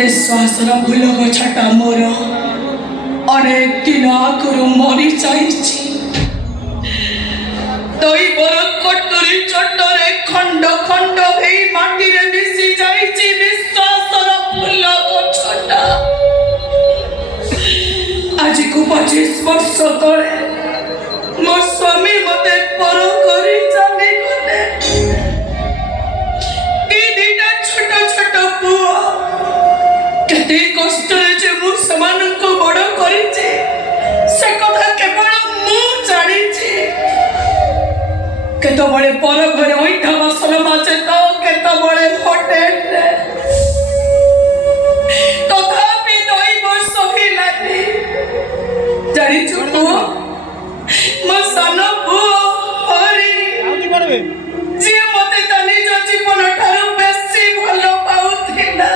विश्वासर फूल गछटा मोर अनेक दिन आगुरु मरी जाइछि दैवर कटुरी चटरे खंड खंड हे माटी रे मिसी जाइछि विश्वासर फूल गछटा आज को 25 वर्ष तले मो स्वामी मते पर करी चली गले दीदीटा छोट छोट पुआ केते कष्ट जे मु समान को बड़ करी जे से कथा केवल मु जानी जे केतो बड़े पर घरे ओइठा बसल माचे तो केतो बड़े होटल रे तथापि दैव सहिलानी जानी छु मो सान पुआ हरि जे मते तानी जीवन ठारू बेसी भलो पाउथिला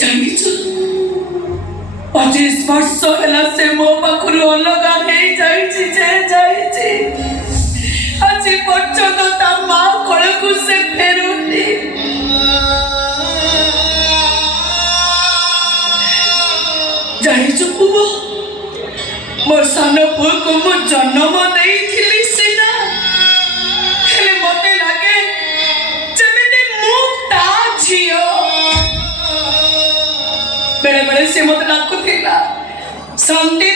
जानिछु 25 वर्ष होला से मो पाखरु अलगा हे जाइछि जे जाइछि आज पर्यंत ता मां कोळकु से फेरुनी जानिछु पुआ मोर सान पुआ को मो जन्म देइथिली सिना हेले मते लागे जेमिते मु ता झियो बेले बेले से मत लाकुथिला शांति